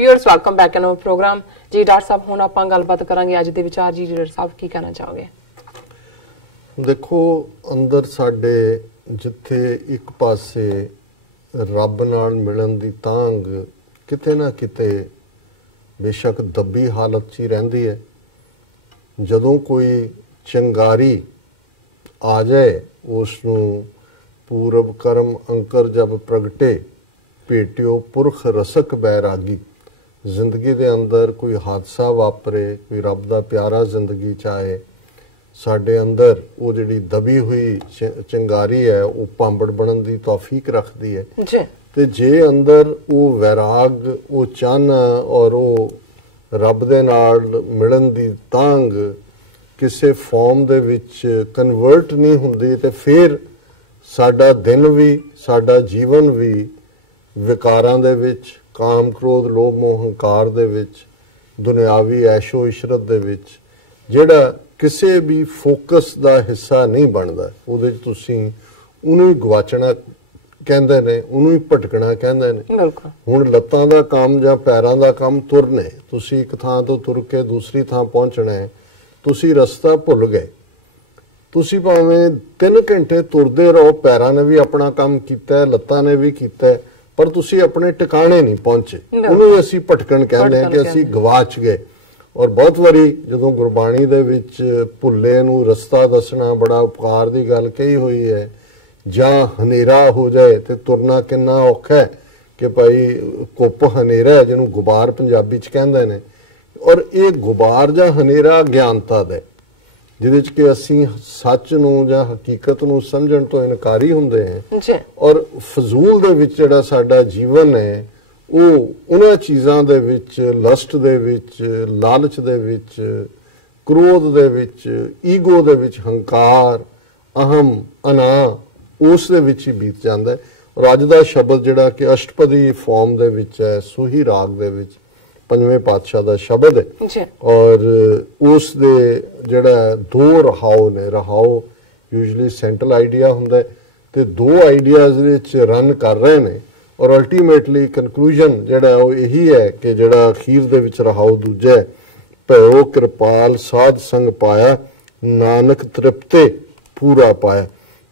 Viewers welcome back in our program जी। Doctor साहब हुण आपां गलबात करांगे अज दे विचार जी। डॉक्टर साहब की कहना चाहोगे? देखो अंदर साडे जिथे एक पासे रब नाल मिलन दी तांग किते ना किते बेशक दबी हालत च ही रहिंदी है। जदों कोई चंगारी आ जाए उसनूं पूरब करम अंकर जब प्रगटे भेटियो पुरख रसक बैरागी। जिंदगी दे अंदर कोई हादसा वापरे, कोई रब दा प्यारा जिंदगी चाहे, साडे अंदर वो जिहड़ी दबी हुई चिंगारी है वो पांबड़ बनन दी तौफीक रखती है ते जे अंदर वो वैराग वो चाहना और वो रब दे नाल मिलन दी तांग किसी फॉर्म दे विच कन्वर्ट नहीं हुंदी ते फिर साडा दिन भी साडा जीवन भी विकारां दे विच, काम क्रोध लोभ मोह हंकार दे विच, दुनियावी ऐशो इशरत दे विच जिहड़ा किसी भी फोकस दा हिस्सा नहीं बनदा। उहदे च तुसीं उहनूं गवाचना कहंदे ने, उहनूं ही भटकना कहंदे ने। हुण लत्तां दा काम जां पैरां दा काम तुरने, तुसीं एक थां तो तुर के दूसरी थां पहुंचना है, तुसीं रस्ता भुल गए। तुसीं भावें 3 घंटे तुरदे रहो, पैरां ने भी अपना काम कीता, लत्तां ने भी कीता, पर तुसीं अपने टिकाणे नहीं पहुंचे। उहनूं असीं भटकण कहंदे हैं कि असीं गवाच गए। और बहुत वारी जदों गुरबाणी दे विच भुल्ले नूं रस्ता दसना बड़ा उपकार दी गल कही हुई है। जां हनेरा हो जाए तो तुरना किन्ना औखा है कि भाई कुप हनेरा है जिन्हों गुबार पंजाबी च कहंदे ने। और ये गुबार जां हनेरा ज्ञानता दे जिहदे च कि असीं सच नूं जां हकीकत नूं समझण तो इनकारी हुंदे हैं। और फजूल दे विच जिहड़ा साडा जीवन है ਉਹ ਉਹਨਾਂ ਚੀਜ਼ਾਂ ਦੇ ਵਿੱਚ ਲਸਟ ਦੇ ਵਿੱਚ ਲਾਲਚ ਦੇ ਵਿੱਚ ਕ੍ਰੋਧ ਦੇ ਵਿੱਚ ਈਗੋ ਦੇ ਵਿੱਚ ਹੰਕਾਰ ਅਹਮ ਅਨਾ ਉਸ ਦੇ ਵਿੱਚ ਹੀ ਬੀਤ ਜਾਂਦਾ ਹੈ। ਔਰ ਅੱਜ ਦਾ ਸ਼ਬਦ ਜਿਹੜਾ ਕਿ ਅਸ਼ਟਪਦੀ ਫਾਰਮ ਦੇ ਵਿੱਚ ਹੈ, ਸੋਹੀ ਰਾਗ ਦੇ ਵਿੱਚ ਪੰਜਵੇਂ ਪਾਤਸ਼ਾਹ ਦਾ ਸ਼ਬਦ ਹੈ। ਔਰ ਉਸ ਦੇ ਜਿਹੜਾ 2 ਰਹਾਉ ਨੇ, ਰਹਾਉ ਯੂਜੂਅਲੀ ਸੈਂਟਰਲ ਆਈਡੀਆ ਹੁੰਦਾ ਤੇ 2 ਆਈਡੀਆਜ਼ ਵਿੱਚ ਰਨ ਕਰ ਰਹੇ ਨੇ। और अल्टीमेटली कंक्लूजन जिहड़ा वो यही है कि जिहड़ा अखीर दे विच रहाओ दूजा है, भैओ कृपाल साध संग पाया नानक तृप्ते पूरा पाया।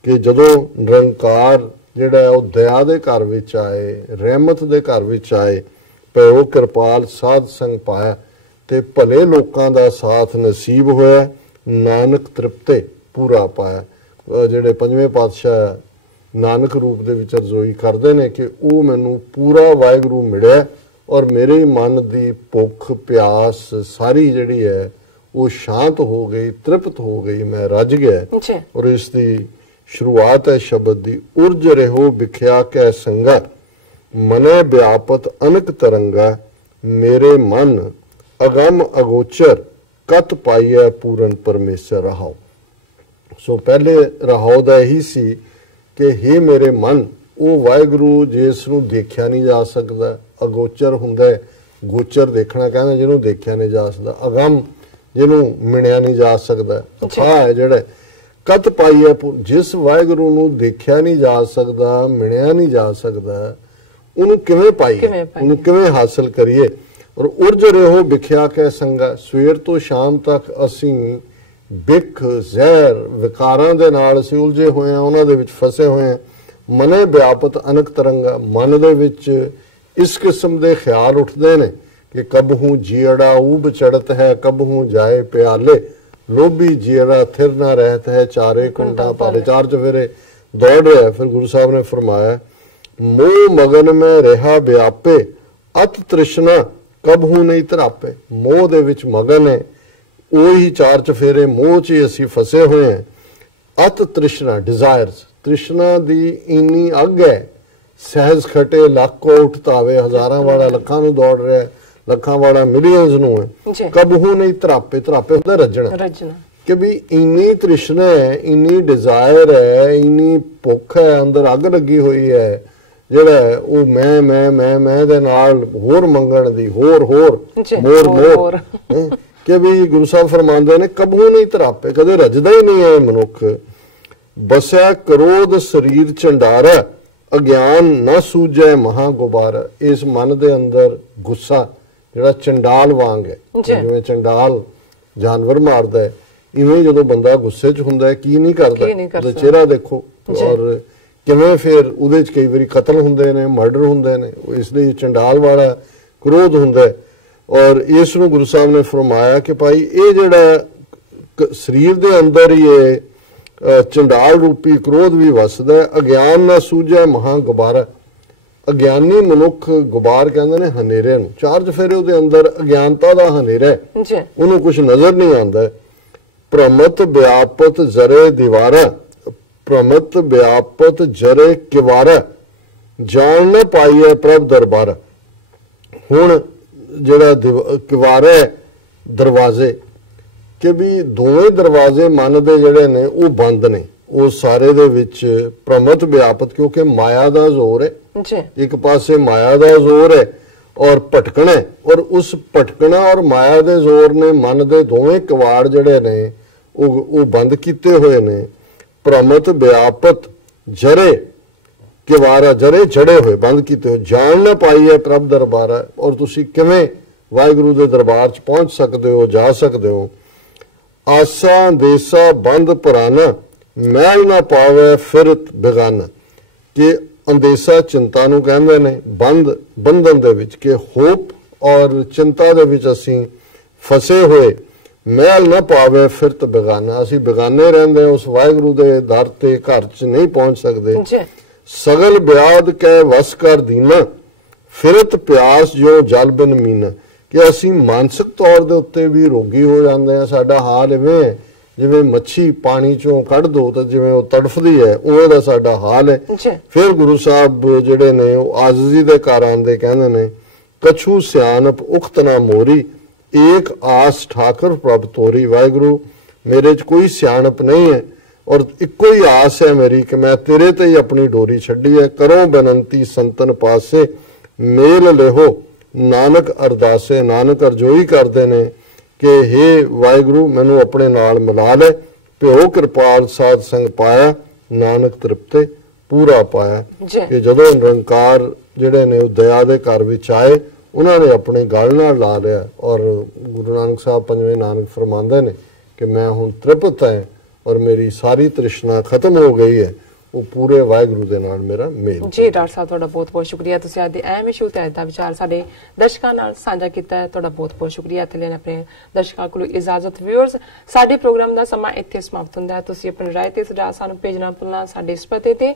कि जदों निरंकार जिहड़ा है वो दया दे घर विच आए, रहमत दे घर विच आए, भैओ कृपाल साध संग पाया ते भले लोकां दा साथ नसीब होया, नानक तृप्ते पूरा पाया। जिहड़े पंजवें पातशाह नानक रूप दे विच अरज़ोई करदे ने कि वो मैनू पूरा वाहिगुरू मिलिया और मेरे मन दी भुख प्यास सारी जिहड़ी है वो शांत हो गई, तृप्त हो गई, मैं रज गया। और इसकी शुरुआत है शब्द दी, उर्ज रहो बिख्या कै संगा मने व्यापत अनक तरंगा, मेरे मन अगम अगोचर कत पाइया पूरन परमेश्वर रहाओ। सो पहले रहाओ दा यही सी कि हे मेरे मन वो वाहिगुरू जिस नूं देखिया नहीं जा सकता, अगोचर हुंदा है, गोचर देखना कहना जिन्हों देखिया नहीं जा सकता, अगम जिन्हों मिणिया नहीं जा सकता, अथाह है जिहड़ा कत पाई है जिस वाहिगुरू नूं देखिया नहीं जा सकता, मिणिया नहीं जा सकता, उन्होंने किवें पाई, उन्होंने किवें हासिल करिए। और उर्ज रहो बिख्या कै संगा, सवेर तो शाम तक असीं बिख जहर विकारां दे नाल असीं उलझे होए हैं, उन्हां दे विच फसे होए हैं। मने व्यापत अनक तरंगा, मन दे विच इस किस्म दे ख्याल उठदे ने कि कबहू जियड़ा ऊब चढ़त है, कबहू जाए प्याले, लोभी जियड़ा थिर ना रहत है, चारे कुंडा पाले, 4 चफेरे दौड़ रहा है। फिर गुरु साहब ने फरमाया मोह मगन में रहा व्यापे, अत तृष्णा कबहू नहीं तरापे। मोह दे विच मगन है, ਉਹੀ 4 ਚਫੇਰੇ ਮੋਹ 'ਚ ਅਸੀਂ ਫਸੇ ਹੋਏ ਹਾਂ। ਅਤ ਤ੍ਰਿਸ਼ਨਾ ਡਿਜ਼ਾਇਰਸ, ਤ੍ਰਿਸ਼ਨਾ ਦੀ ਇੰਨੀ ਅੱਗ ਹੈ, ਸਹਿਜ ਖਟੇ ਲੱਖ ਕੋ ਉਠਤਾਵੇ, ਹਜ਼ਾਰਾਂ ਵਾਲਾ ਲੱਖਾਂ ਨੂੰ ਦੌੜ ਰਿਹਾ, ਲੱਖਾਂ ਵਾਲਾ ਮਿਲੀਅਨਸ ਨੂੰ ਹੈ। ਕਬਹੂ ਨਹੀਂ ਤਰਾਪੇ, ਤਰਾਪੇ ਹੁੰਦਾ ਰੱਜਣਾ, ਕਿ ਵੀ ਇੰਨੀ ਤ੍ਰਿਸ਼ਨਾ ਹੈ, ਇੰਨੀ ਡਿਜ਼ਾਇਰ ਹੈ, ਇੰਨੀ ਭੁੱਖ ਹੈ, ਅੰਦਰ ਅੱਗ ਲੱਗੀ ਹੋਈ ਹੈ ਜਿਹੜਾ ਉਹ ਮੈਂ ਦੇ ਨਾਲ ਹੋਰ ਮੰਗਣ ਦੀ, ਹੋਰ ਮੋਰ कि भी गुरु साहब फरमाते ने कबू नहीं तरापे, कदे रजदा ही नहीं है मनुख। बसया क्रोध शरीर चंडारा, ਅਗਿਆਨ ਨਾ ਸੂਝੈ ਮਹਾ ਗੁਬਾਰਾ। ਇਸ ਮਨ ਦੇ ਅੰਦਰ ਗੁੱਸਾ ਜਿਹੜਾ ਚੰਡਾਲ ਵਾਂਗ ਹੈ, ਜਿਵੇਂ ਚੰਡਾਲ ਜਾਨਵਰ ਮਾਰਦਾ ਹੈ, ਇਵੇਂ ਜਦੋਂ ਬੰਦਾ ਗੁੱਸੇ 'ਚ ਹੁੰਦਾ ਹੈ ਕੀ ਨਹੀਂ ਕਰਦਾ, ਉਹਦਾ ਚਿਹਰਾ ਦੇਖੋ, ਔਰ ਕਿਵੇਂ ਫਿਰ ਉਹਦੇ 'ਚ ਕਈ ਵਾਰੀ ਕਤਲ ਹੁੰਦੇ ਨੇ, ਮਰਡਰ ਹੁੰਦੇ ਨੇ। ਇਸ ਲਈ ਚੰਡਾਲ ਵਾਲਾ ਕ੍ਰੋਧ ਹੁੰਦਾ ਹੈ। ਔਰ ਇਸ ਨੂੰ ਗੁਰੂ ਸਾਹਿਬ ਨੇ ਫਰਮਾਇਆ ਕਿ ਭਾਈ ਇਹ ਜਿਹੜਾ ਸਰੀਰ ਦੇ ਅੰਦਰ ਹੀ ਇਹ ਚੰਡਾਲ ਰੂਪੀ ਕ੍ਰੋਧ ਵੀ ਵਸਦਾ ਹੈ। ਅਗਿਆਨ ਨਾ ਸੂਝੈ ਮਹਾ ਗੁਬਾਰਾ। ਅਗਿਆਨੀ ਮਨੁੱਖ, ਗੁਬਾਰ ਕਹਿੰਦੇ ਨੇ ਹਨੇਰੇ ਨੂੰ, ਚਾਰ ਚੁਫੇਰੇ ਉਹਦੇ ਅੰਦਰ ਅਗਿਆਨਤਾ ਦਾ ਹਨੇਰਾ ਹੈ, ਉਹਨੂੰ ਕੁਝ ਨਜ਼ਰ ਨਹੀਂ ਆਉਂਦਾ। ਭ੍ਰਮਤ ਵਿਆਪਤ ਜਰੇ ਦੀਵਾਰਾ, ਭ੍ਰਮਤ ਵਿਆਪਤ ਜਰੇ ਕਿਵਾਰਾ, ਜਾਣ ਨਾ ਪਾਈਏ ਪ੍ਰਭ ਦਰਬਾਰਾ। ਹੁਣ ਜਿਹੜਾ ਕਿਵਾਰਾ ਹੈ ਦਰਵਾਜ਼ੇ, ਕਿ ਵੀ ਦੋਵੇਂ ਦਰਵਾਜ਼ੇ ਮਨ ਦੇ ਜਿਹੜੇ ਨੇ ਉਹ ਬੰਦ ਨੇ, ਉਹ ਸਾਰੇ ਦੇ ਵਿੱਚ ਭ੍ਰਮਤ ਵਿਆਪਤ, ਕਿਉਂਕਿ ਮਾਇਆ ਦਾ ਜ਼ੋਰ ਹੈ। ਇੱਕ ਪਾਸੇ ਮਾਇਆ ਦਾ ਜ਼ੋਰ ਹੈ ਔਰ ਭਟਕਣਾ, ਔਰ ਉਸ ਭਟਕਣਾ ਔਰ ਮਾਇਆ ਦੇ ਜ਼ੋਰ ਨੇ ਮਨ ਦੇ ਦੋਵੇਂ ਕਿਵਾੜ ਜਿਹੜੇ ਨੇ ਉਹ ਬੰਦ ਕੀਤੇ ਹੋਏ ਨੇ। ਭ੍ਰਮਤ ਵਿਆਪਤ ਜਰੇ ਕਿਵਾਰਾ, ਜਰੇ ਜੜੇ ਹੋਏ, ਬੰਦ ਕੀਤੇ ਹੋਏ। ਜਾਣ ਨਾ ਪਾਈਏ ਪ੍ਰਭ ਦਰਬਾਰਾ। ਔਰ ਤੁਸੀਂ ਕਿਵੇਂ ਵਾਹਿਗੁਰੂ ਦੇ ਦਰਬਾਰ 'ਚ ਪਹੁੰਚ ਸਕਦੇ ਹੋ, ਜਾ ਸਕਦੇ ਹੋ। ਆਸਾ ਦੇਸਾ ਬੰਦ ਪੁਰਾਣਾ, ਮੈਲ ਨਾ ਪਾਵੇ ਫਿਰਤ ਬੇਗਾਨਾ। ਕਿ ਅੰਦੇਸਾ ਚਿੰਤਾ ਨੂੰ ਕਹਿੰਦੇ ਨੇ, ਬੰਧਨ ਦੇ ਵਿੱਚ, ਕਿ ਹੋਪ ਔਰ ਚਿੰਤਾ ਦੇ ਵਿੱਚ ਅਸੀਂ ਫਸੇ ਹੋਏ। ਮੈਲ ਨਾ ਪਾਵੇ ਫਿਰਤ ਬੇਗਾਨਾ, ਅਸੀਂ ਬੇਗਾਨੇ ਰਹਿੰਦੇ ਹਾਂ, ਉਸ ਵਾਹਿਗੁਰੂ ਦੇ ਦਰ ਤੇ ਘਰ 'ਚ ਨਹੀਂ ਪਹੁੰਚ ਸਕਦੇ। ਸਗਲ ਬਿਆਦ ਕੈ ਵਸ ਕਰ ਦੀਨਾ, ਫਿਰਤ ਪਿਆਸ ਜੋ ਜਲ ਬਿਨ ਮੀਨਾ। ਕਿ ਅਸੀਂ ਮਾਨਸਿਕ ਤੌਰ ਦੇ ਉੱਤੇ ਵੀ ਰੋਗੀ ਹੋ ਜਾਂਦੇ ਹਾਂ। ਸਾਡਾ ਹਾਲ ਇਵੇਂ ਹੈ ਜਿਵੇਂ ਮੱਛੀ ਪਾਣੀ ਚੋਂ ਕੱਢ ਦੋ ਤਾਂ ਜਿਵੇਂ ਉਹ ਤੜਫਦੀ ਹੈ, ਉਵੇਂ ਦਾ ਸਾਡਾ ਹਾਲ ਹੈ। ਫਿਰ ਗੁਰੂ ਸਾਹਿਬ ਜਿਹੜੇ ਨੇ ਉਹ ਆਜ਼ਜੀ ਦੇ ਘਰ ਆਉਂਦੇ ਕਹਿੰਦੇ ਨੇ, ਕਛੂ ਸਿਆਣਪ ਉਖਤ ਨਾ ਮੋਰੀ, ਏਕ ਆਸ ਠਾਕਰ ਪ੍ਰਭ ਤੋਰੀ। ਵਾਹਿਗੁਰੂ ਮੇਰੇ 'ਚ ਕੋਈ ਸਿਆਣਪ ਨਹੀਂ ਹੈ ਔਰ ਇੱਕੋ ਹੀ ਆਸ ਹੈ ਮੇਰੀ ਕਿ ਮੈਂ ਤੇਰੇ ਤੇ ਹੀ ਆਪਣੀ ਡੋਰੀ ਛੱਡੀ ਹੈ। ਕਰੋ ਬੇਨੰਤੀ ਸੰਤਨ ਪਾਸੇ, ਮੇਲ ਲਿਹੋ ਨਾਨਕ ਅਰਦਾਸੇ। ਨਾਨਕ ਅਰਜ਼ੋਈ ਕਰਦੇ ਨੇ ਕਿ ਹੇ ਵਾਹਿਗੁਰੂ ਮੈਨੂੰ ਆਪਣੇ ਨਾਲ ਮਿਲਾ ਲੈ, ਭਿਓ ਕਿਰਪਾਲ ਸਾਧ ਸੰਗ ਪਾਇਆ, ਨਾਨਕ ਤ੍ਰਿਪਤੇ ਪੂਰਾ ਪਾਇਆ। ਕਿ ਜਦੋਂ ਨਿਰੰਕਾਰ ਜਿਹੜੇ ਨੇ ਉਹ ਦਇਆ ਦੇ ਘਰ ਵਿੱਚ ਆਏ, ਉਹਨਾਂ ਨੇ ਆਪਣੇ ਗਲ ਨਾਲ ਲਾ ਲਿਆ। ਔਰ ਗੁਰੂ ਨਾਨਕ ਸਾਹਿਬ ਪੰਜਵੇਂ ਨਾਨਕ ਫਰਮਾਉਂਦੇ ਨੇ ਕਿ ਮੈਂ ਹੁਣ ਤ੍ਰਿਪਤ ਹੈ ਔਰ ਮੇਰੀ ਸਾਰੀ ਤ੍ਰਿਸ਼ਨਾ ਖਤਮ ਹੋ ਗਈ ਹੈ। ਉਹ ਪੂਰੇ ਵਾਹਿਗੁਰੂ ਦੇ ਨਾਲ ਮੇਰਾ ਮੇਲ। ਜੀ ਡਾਕਟਰ ਸਾਹਿਬ ਤੁਹਾਡਾ ਬਹੁਤ ਬਹੁਤ ਸ਼ੁਕਰੀਆ, ਤੁਸੀਂ ਅੱਜ ਦੇ ਅਹਿਮ ਇਸ਼ੂ ਤੇ ਅੱਜ ਦਾ ਵਿਚਾਰ ਸਾਡੇ ਦਰਸ਼ਕਾਂ ਨਾਲ ਸਾਂਝਾ ਕੀਤਾ ਹੈ। ਤੁਹਾਡਾ ਬਹੁਤ ਬਹੁਤ ਸ਼ੁਕਰੀਆ। ਤੇ ਲੈਣ ਆਪਣੇ ਦਰਸ਼ਕਾਂ ਕੋਲੋਂ ਇਜਾਜ਼ਤ। ਵਿਊਅਰਸ, ਸਾਡੇ ਪ੍ਰੋਗਰਾਮ ਦਾ ਸਮਾਂ ਇੱਥੇ ਸਮਾਪਤ ਹੁੰਦਾ ਹੈ। ਤੁਸੀਂ ਆਪਣੀ ਰਾਏ ਤੇ ਸੁਝਾਅ ਸਾਨੂੰ ਭੇਜਣਾ ਭੁੱਲਣਾ ਸਾਡੇ ਇਸ ਪਤੇ ਤੇ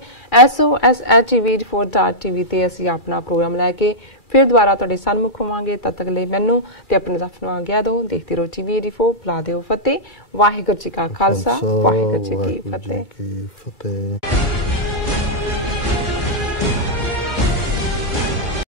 sos@tv4.tv ਤੇ ਅਸੀਂ ਆਪਣਾ ਪ੍ਰੋਗਰਾਮ ਲੈ ਕੇ ਫਿਰ ਦੁਬਾਰਾ ਤੁਹਾਡੇ ਸਨਮੁਖ ਹੋਵਾਂਗੇ। ਤਦ ਤੱਕ ਲਈ ਮੈਨੂੰ ਤੇ ਆਪਣੇ ਸਾਥ ਨੂੰ ਆਗਿਆ ਦਿਓ। ਦੇਖਦੇ ਰਹੋ TV84, ਬੁਲਾ ਦਿਓ ਫਤਿਹ। ਵਾਹਿਗੁਰੂ ਜੀ ਕਾ ਖਾਲਸਾ, ਵਾਹਿਗੁਰੂ ਜੀ ਕੀ ਫਤਿਹ।